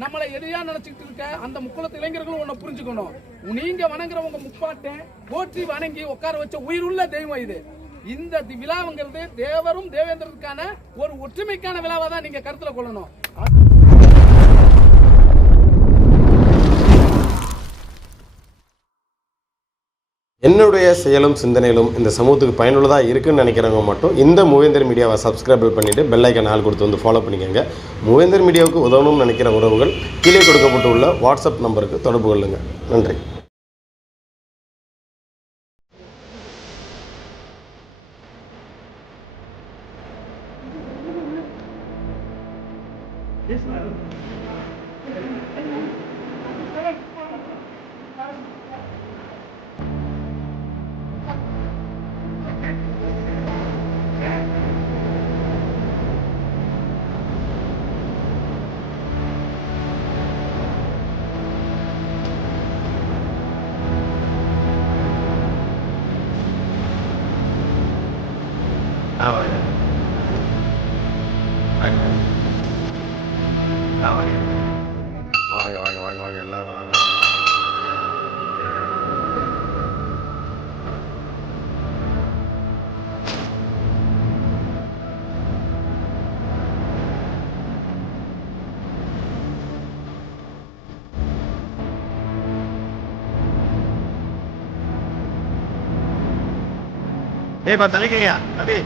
நம்மளை எதையா நினைச்சுக்கிட்டு இருக்க அந்த முக்குளத்து இளைஞர்களும் ஒண்ணு புரிஞ்சுக்கணும். நீங்க வணங்குறவங்க முப்பாட்டேன் போற்றி வணங்கி உட்கார வச்ச உயிருள்ள தெய்வம் இது. இந்த விழாவுங்கிறது தேவரும் தேவேந்திரருக்கான ஒரு ஒற்றுமைக்கான விழாவா தான் நீங்க கருத்துல கொள்ளணும். என்னுடைய செயலும் சிந்தனையிலும் இந்த சமூகத்துக்கு பயனுள்ளதாக இருக்குன்னு நினைக்கிறவங்க மட்டும் இந்த மூவேந்தர் மீடியாவை சப்ஸ்கிரைப் பண்ணிவிட்டு பெல் ஐக்கான் ஆள் கொடுத்து வந்து ஃபாலோ பண்ணிக்கோங்க. மூவேந்தர் மீடியாவுக்கு உதவணும்னு நினைக்கிற உறவுகள் கீழே கொடுக்கப்பட்டுள்ள வாட்ஸ்அப் நம்பருக்கு தொடர்பு கொள்ளுங்கள். நன்றி. வாங்க எல்லாரும் வாங்க. தலைக்கையா தம்பி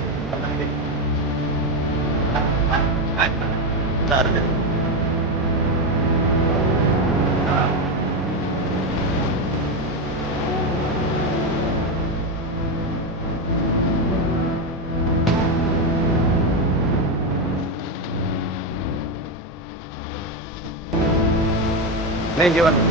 இங்கே வரணும்.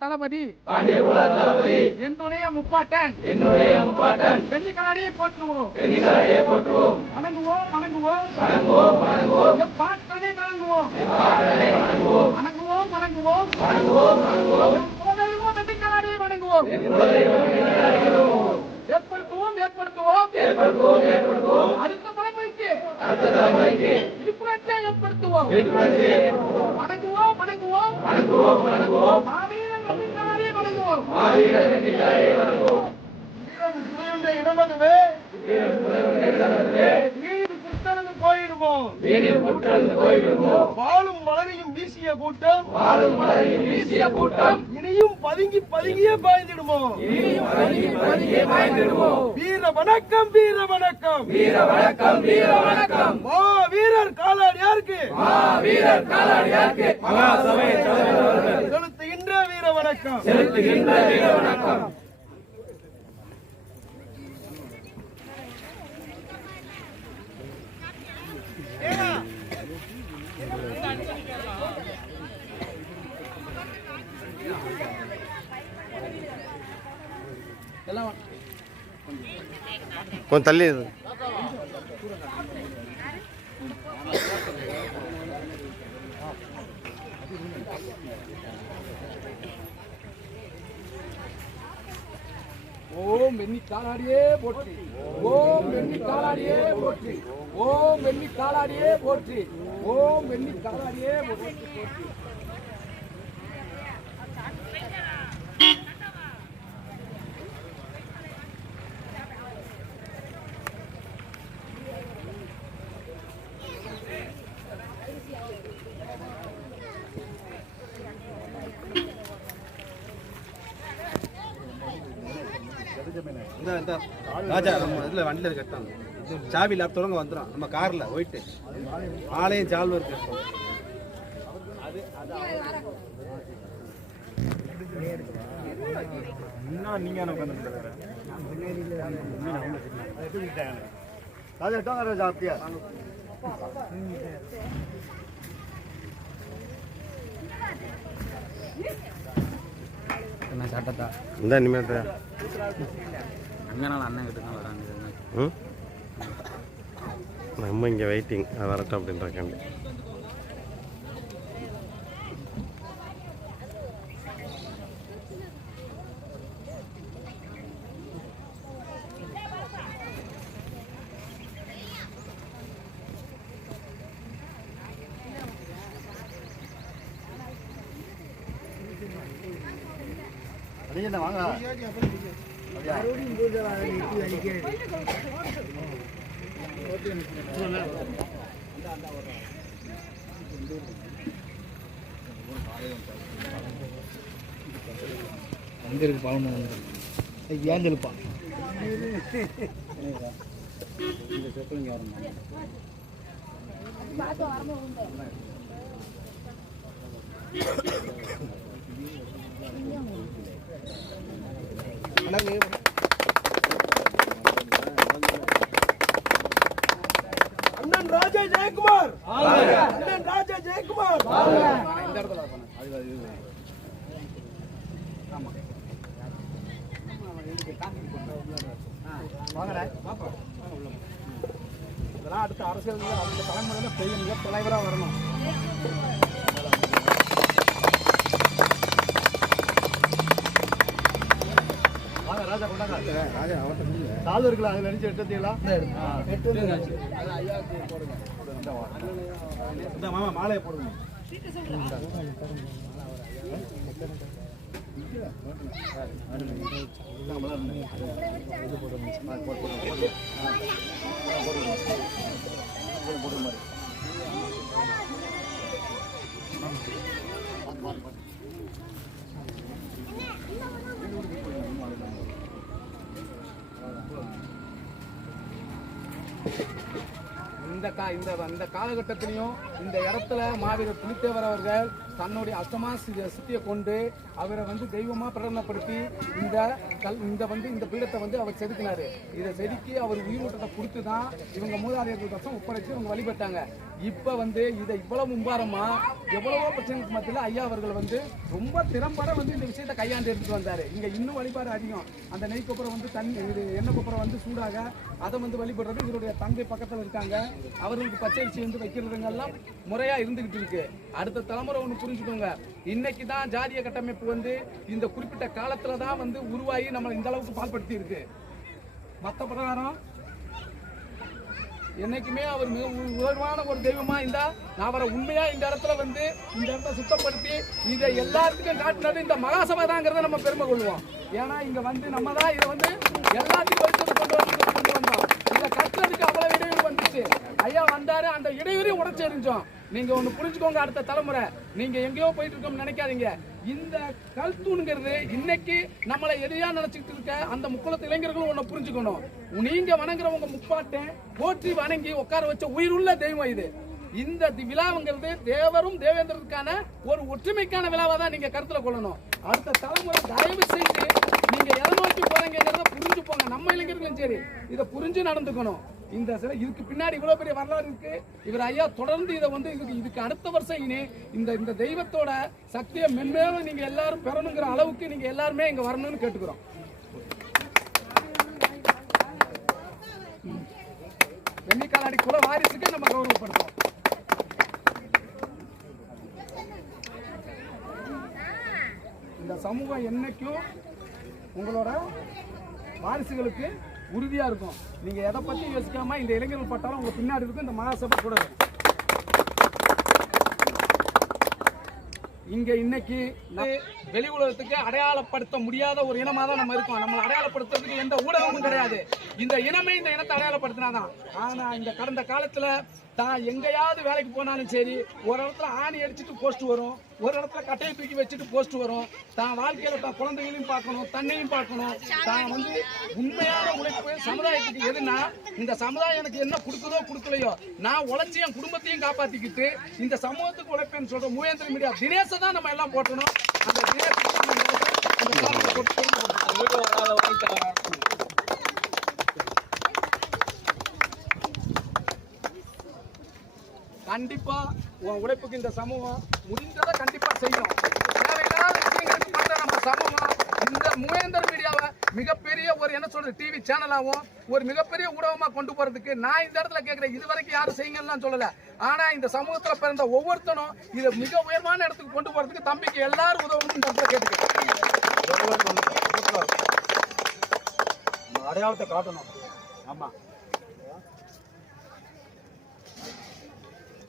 தளபதி என்னுடைய முப்பாட்டன் வெள்ளிக்கலாடியை போற்றுவோம். வணங்குவோம் வணங்குவோம் பாட்டனை வணங்குவோம். வணங்குவோம் வணங்குவோம் வெள்ளிக்கலாடியை வணங்குவோம். ஏற்படுத்துவோம் அடுத்த தலைமுறைக்கு விழிப்புணர்ச்சியை ஏற்படுத்துவோம். வணங்குவோம் இடமதுவே போயிடுவோம். வாழும் மலரையும் வீசிய கூட்டம் இனியும் பதுங்கி பதுங்கியே பாய்ந்திடுவோம். வீர வணக்கம் மா வீரர் காலாடியாருக்கு செலுத்துகின்ற வீர வணக்கம். கொஞ்சம் தள்ளி ஓம் வெண்ணி காலாடியே போற்றி, ஓம் வெண்ணி காலாடியே போற்றி, ஓம் வெண்ணி காலாடியே போற்றி, ஓம் வெண்ணி காலாடியே போற்றி. ராஜா நம்ம இதில் வண்டியில் கட்டாங்க சாவி லேப்டாப் வந்துடும் நம்ம காரில் போயிட்டு ஆலயம் சால்வர் கட்டோம். ராஜா ராஜா என்ன சட்டத்தா இந்த இனிமேல் அங்கே நாள் அண்ணன் கிட்ட தான் வராங்க ம் நம்ம இங்கே வெயிட்டிங் அது வரட்டும் அப்படின்றக்காண்டி. வாங்க எங்கே இருக்கு பழம் ஏஞ்சலுப்பா இந்த செப்பல் இங்கே வரணும். அண்ணன் ராஜா ஜெயக்குமார், அண்ணன் ராஜா ஜெயக்குமார். இந்த இடத்துல இதெல்லாம் அடுத்த அரசியல் அந்த தலைமுறையில பெரிய மிக தலைவராக வரணும். ராஜா கொண்டாங்க. ராஜா தாள் இருக்குல்ல, அதில் நினைச்சு எடுத்தீங்களா? அது ஐயாவுக்கு போடுங்க. இந்த மாமா மாலையை போடுங்க. இந்த காலகட்டத்திலையும் இந்த இடத்துல மாவீரர் புலித்தேவர் அவர்கள் தன்னுடைய அஷ்டமா சித்தியை கொண்டு அவரை தெய்வமா பிரகடனப்படுத்தி இந்த பீடத்தை அவர் செதுக்கினாரு. இதை செதுக்கி அவர் உயிரோட்டத்தை கொடுத்து தான் இவங்க மூதாதையர்கள் தசம் ஒப்படைச்சு இவங்க வழிபட்டாங்க. இப்ப இதை இவ்வளவு மும்பாரமா எவ்வளவோ பிரச்சனைக்கு மத்தியில் ஐயா அவர்கள் ரொம்ப திறம்பட இந்த விஷயத்தை கையாண்டு எடுத்துட்டு வந்தாரு. இங்க இன்னும் வழிபாடு அதிகம். அந்த நெய் கொப்பரை தண்ணி இது எண்ணெய் கொப்பரை சூடாக அதை வழிபடுறது. இவருடைய தங்கை பக்கத்தில் இருக்காங்க, அவர்களுக்கு பச்சரிசி வைக்கிறதுங்கெல்லாம் முறையா இருந்துகிட்டு இருக்கு. அடுத்த தலைமுறை ஒன்று புரிஞ்சுக்கோங்க, இன்னைக்கு தான் ஜாதிய கட்டமைப்பு இந்த குறிப்பிட்ட காலத்துல தான் உருவாகி நம்ம இந்த அளவுக்கு பால்படுத்தி இருக்கு. மற்ற பிரகாரம் என்னைக்குமே அவர் மிக உயர்வான ஒரு தெய்வமா இருந்தா நான் அவரை உண்மையா இந்த இடத்துல இந்த இடத்த சுத்தப்படுத்தி இதை எல்லாத்துக்கும் காட்டினது இந்த மகாசபை தாங்கிறத நம்ம பெருமை கொள்வோம். ஏன்னா இங்க நம்ம தான் இதை எல்லாத்தையும் கொண்டு வந்தோம். இதை கட்டுறதுக்கு அவ்வளவு இடையூறு வந்துச்சு. ஐயா வந்தாரு, அந்த இடையூறையும் உடைச்சு எறிஞ்சோம். நீங்க ஒண்ணு புரிஞ்சுக்கோங்க, அடுத்த தலைமுறை நீங்க எங்கேயோ போயிட்டு இருக்கோம்னு நினைக்காதீங்க. இந்த கல்தூணுங்கிறது இன்னைக்கு நம்மளை எதையா நினைச்சுட்டு இருக்க அந்த முக்குளத்து இளைஞர்களும் ஒண்ணு புரிஞ்சுக்கணும். நீங்க வணங்குற உங்க முப்பாட்டேன் போற்றி வணங்கி உட்கார வச்ச உயிருள்ள தெய்வம் இது. இந்த விழாவுங்கிறது தேவரும் தேவேந்திரருக்கான ஒரு ஒற்றுமைக்கான விழாவா தான் நீங்க கருத்துல கொள்ளணும். அடுத்த தலைமுறை தயவு செய்து நீங்க எதை நோக்கி போறீங்கிறத புரிஞ்சு போங்க. நம்ம இளைஞர்களும் சரி இதை புரிஞ்சு நடந்துக்கணும். இந்த இதுக்கு பின்னாடி இவ்வளவு பெரிய வரலாறு இருக்கு. இவர் ஐயா தொடர்ந்து இதை இதுக்கு அடுத்த வருஷம் இனி இந்த தெய்வத்தோட சக்தியை மென்மேலும் நீங்க எல்லாரும் பெறணுங்கிற அளவுக்கு நீங்க எல்லாருமே இங்க வரணும்னு கேட்டுக்கிறோம். வெண்ணிக்காலாடி குல வாரிசுக்கு நம்ம கௌரவப்படுத்துறோம். இந்த சமூகம் என்னைக்கும் உங்களோட வாரிசுகளுக்கு உறுதியா இருக்கும். நீங்க எதை பத்தி யோசிக்காம இந்த இளைஞர்கள் பட்டாலும் உங்க பின்னாடி இருக்கும். இந்த மகாசபை கூட இங்க இன்னைக்கு வெளி உலகத்துக்கு அடையாளப்படுத்த முடியாத ஒரு இனமா தான் நம்ம இருக்கோம். நம்மளை அடையாளப்படுத்துறதுக்கு எந்த ஊடகமும் கிடையாது. இந்த இனமே இந்த இனத்தை அடையாளப்படுத்தினாதான். ஆனா இந்த கடந்த காலத்துல தான் எங்கேயாவது வேலைக்கு போனாலும் சரி, ஒரு இடத்துல ஆணி அடிச்சுட்டு போஸ்ட் வரும், ஒரு இடத்துல கட்டையை தூக்கி வச்சுட்டு போஸ்ட் வரும். தான் வாழ்க்கையில தான் குழந்தைகளையும் பார்க்கணும், தன்னையும் பார்க்கணும். தான் உண்மையான உழைப்பு சமுதாயத்துக்கு எதுனா, இந்த சமுதாயம் எனக்கு என்ன கொடுக்குதோ கொடுக்கலையோ நான் உழைச்சி என் குடும்பத்தையும் காப்பாத்திக்கிட்டு இந்த சமூகத்துக்கு உழைப்பேன்னு சொல்ற மூவேந்திர மீடியா தினேசை தான் நம்ம எல்லாம் போட்டணும். அந்த தினேசை கண்டிப்பா உன் உழைப்புக்கு இந்த சமூகம் முடிந்ததை கண்டிப்பா செய்யும். தேவையில்லாத விஷயங்களுக்கு பண்ற நம்ம சமூகம் இந்த மூவேந்தர் மீடியாவை மிகப்பெரிய ஒரு என்ன சொல்றது டிவி சேனலாகவும் ஒரு மிகப்பெரிய ஊடகமா கொண்டு போறதுக்கு நான் இந்த இடத்துல கேட்கிறேன். இது வரைக்கும் யாரும் செய்யுங்கன்னு சொல்லல. ஆனா இந்த சமூகத்துல பிறந்த ஒவ்வொருத்தனும் இதை மிக உயர்வான இடத்துக்கு கொண்டு போறதுக்கு தம்பிக்கு எல்லாரும் உதவணும் இந்த இடத்துல கேட்டுக்கிறேன். அடையாளத்தை காட்டணும். ஆமா.